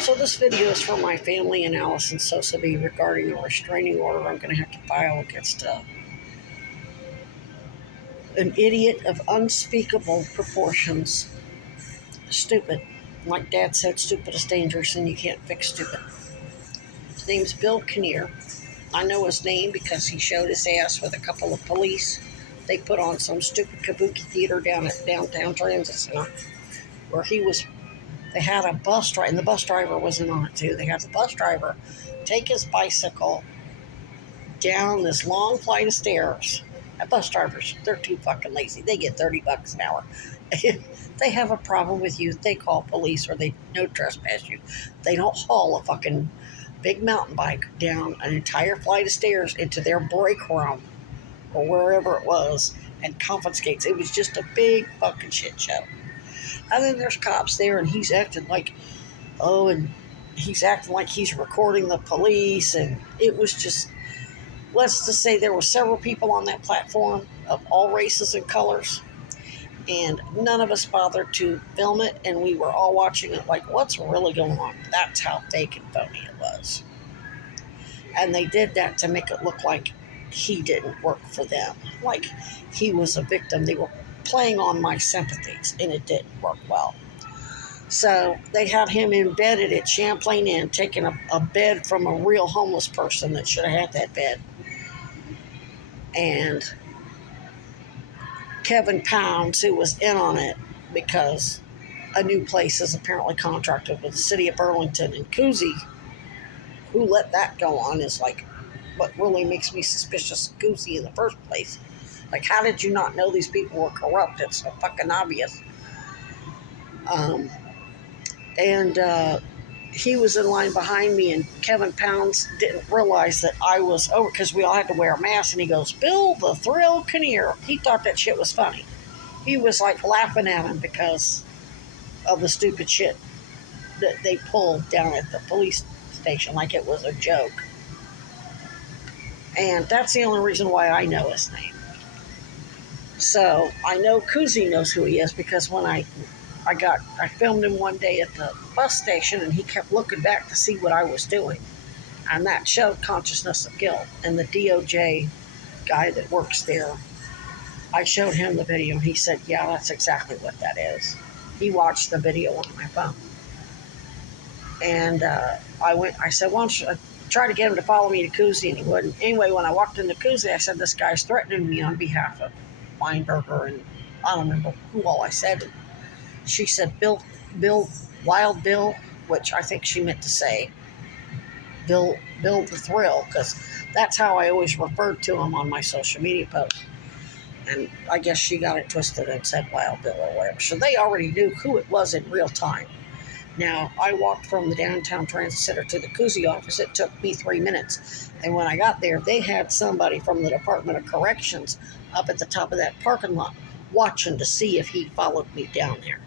So this video is for my family and Allison Sosabe regarding a restraining order I'm going to have to file against an idiot of unspeakable proportions. Stupid. Like Dad said, stupid is dangerous and you can't fix stupid. His name's Bill Kanear. I know his name because he showed his ass with a couple of police. They put on some stupid kabuki theater down at downtown Transit Center where they had a bus driver, and the bus driver was in on it too. They had the bus driver take his bicycle down this long flight of stairs. Bus drivers, they're too fucking lazy. They get $30 an hour. If they have a problem with you, they call police or they no trespass you. They don't haul a fucking big mountain bike down an entire flight of stairs into their break room or wherever it was and confiscates. It was just a big fucking shit show. And then there's cops there and he's acting like, he's recording the police, and it was just, let's just say there were several people on that platform of all races and colors, and none of us bothered to film it, and we were all watching it like, what's really going on? That's how fake and phony it was. And they did that to make it look like he didn't work for them, like he was a victim. They were playing on my sympathies, and it didn't work well. So they had him embedded at Champlain Inn, taking a bed from a real homeless person that should have had that bed. And Kevin Pounds, who was in on it because a new place is apparently contracted with the city of Burlington, and Kuzi, who let that go on, is like what really makes me suspicious of Kuzi in the first place. Like, how did you not know these people were corrupt? It's so fucking obvious. He was in line behind me, and Kevin Pounds didn't realize that I was over because we all had to wear a mask, and he goes, Bill the Thrill Kanear. He thought that shit was funny. He was like laughing at him because of the stupid shit that they pulled down at the police station, like it was a joke. And that's the only reason why I know his name. So I know Kuzi knows who he is because when I filmed him one day at the bus station, and he kept looking back to see what I was doing. And that showed consciousness of guilt. And the DOJ guy that works there, I showed him the video, and he said, yeah, that's exactly what that is. He watched the video on my phone. And I said, why don't you try to get him to follow me to Kuzi, and he wouldn't. Anyway, when I walked into Kuzi, I said, this guy's threatening me on behalf of Weinberger, and I don't remember who all I said. She said, Bill, Wild Bill, which I think she meant to say Bill the Thrill, because that's how I always referred to him on my social media posts. And I guess she got it twisted and said Wild Bill or whatever. So they already knew who it was in real time. Now, I walked from the downtown transit center to the Kuzi office. It took me 3 minutes. And when I got there, they had somebody from the Department of Corrections up at the top of that parking lot watching to see if he followed me down there.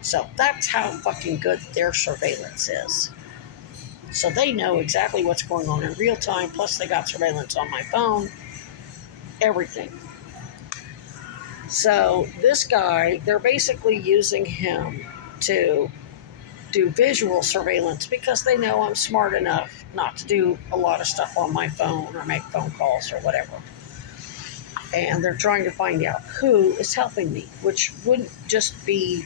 So that's how fucking good their surveillance is. So they know exactly what's going on in real time, plus they got surveillance on my phone, everything. So this guy, they're basically using him to do visual surveillance because they know I'm smart enough not to do a lot of stuff on my phone or make phone calls or whatever. And they're trying to find out who is helping me, which wouldn't just be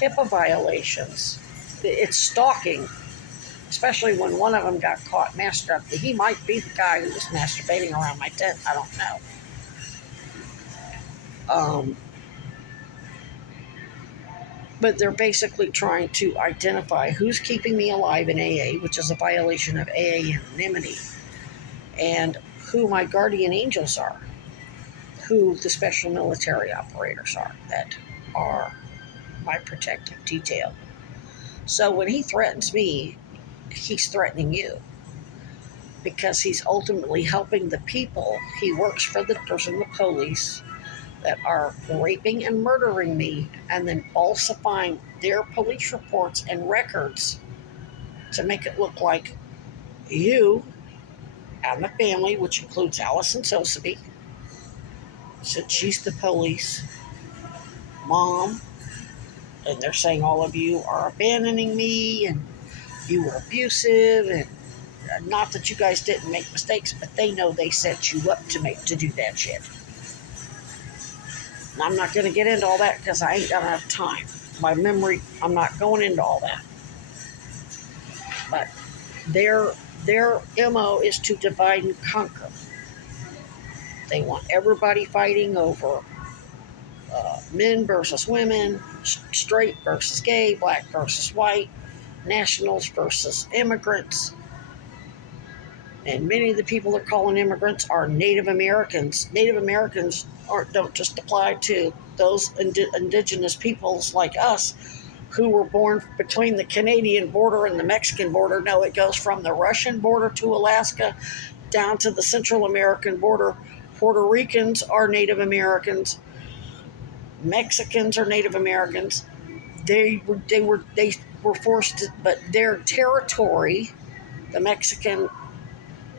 HIPAA violations. It's stalking, especially when one of them got caught masturbating. He might be the guy who was masturbating around my tent. I don't know. But they're basically trying to identify who's keeping me alive in AA, which is a violation of AA anonymity, and who my guardian angels are, who the special military operators are that are my protective detail. So when he threatens me, he's threatening you because he's ultimately helping the people. He works for the doctors and the police that are raping and murdering me and then falsifying their police reports and records to make it look like you and the family, which includes Allison Sosabe, since she's the police, Mom, and they're saying all of you are abandoning me and you were abusive, and not that you guys didn't make mistakes, but they know they set you up to do that shit. And I'm not going to get into all that because I ain't got enough time. My memory, I'm not going into all that. But their MO is to divide and conquer. They want everybody fighting over men versus women, straight versus gay, black versus white, nationals versus immigrants. And many of the people they're calling immigrants are Native Americans. Native Americans don't just apply to those indigenous peoples like us who were born between the Canadian border and the Mexican border. No, it goes from the Russian border to Alaska down to the Central American border. Puerto Ricans are Native Americans. Mexicans are Native Americans. They were forced to, but their territory, the Mexican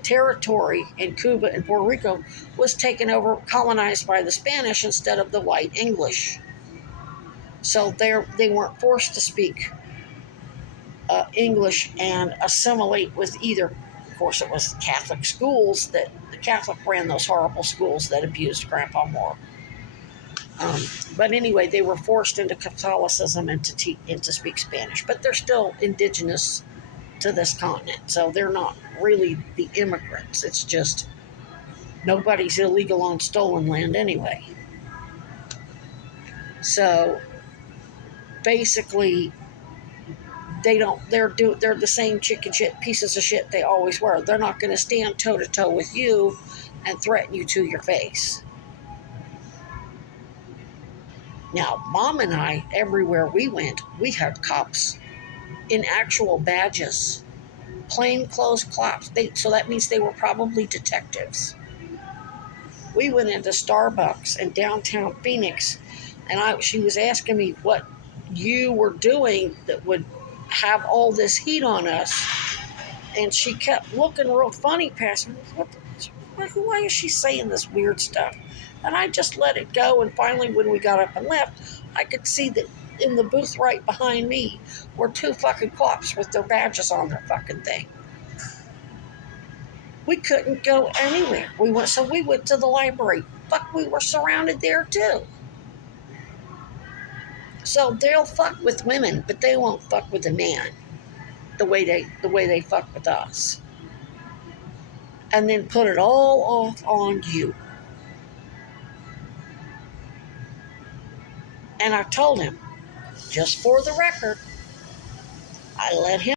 territory in Cuba and Puerto Rico, was taken over, colonized by the Spanish instead of the white English. So they weren't forced to speak English and assimilate with either. Of course, it was Catholic schools that the Catholic ran those horrible schools that abused Grandpa Moore. But anyway, they were forced into Catholicism and to speak Spanish. But they're still indigenous to this continent, so they're not really the immigrants. It's just nobody's illegal on stolen land anyway. So basically, they're the same chicken shit pieces of shit they always were. They're not going to stand toe to toe with you and threaten you to your face. Now, Mom and I, everywhere we went, we had cops in actual badges, plainclothes cops. So that means they were probably detectives. We went into Starbucks in downtown Phoenix, and she was asking me what you were doing that would have all this heat on us, and she kept looking real funny past me. Why is she saying this weird stuff? And I just let it go, and finally when we got up and left, I could see that in the booth right behind me were two fucking cops with their badges on their fucking thing. We couldn't go anywhere. We went to the library. Fuck, we were surrounded there too. So they'll fuck with women, but they won't fuck with a man the way they fuck with us. And then put it all off on you. And I told him, just for the record, I let him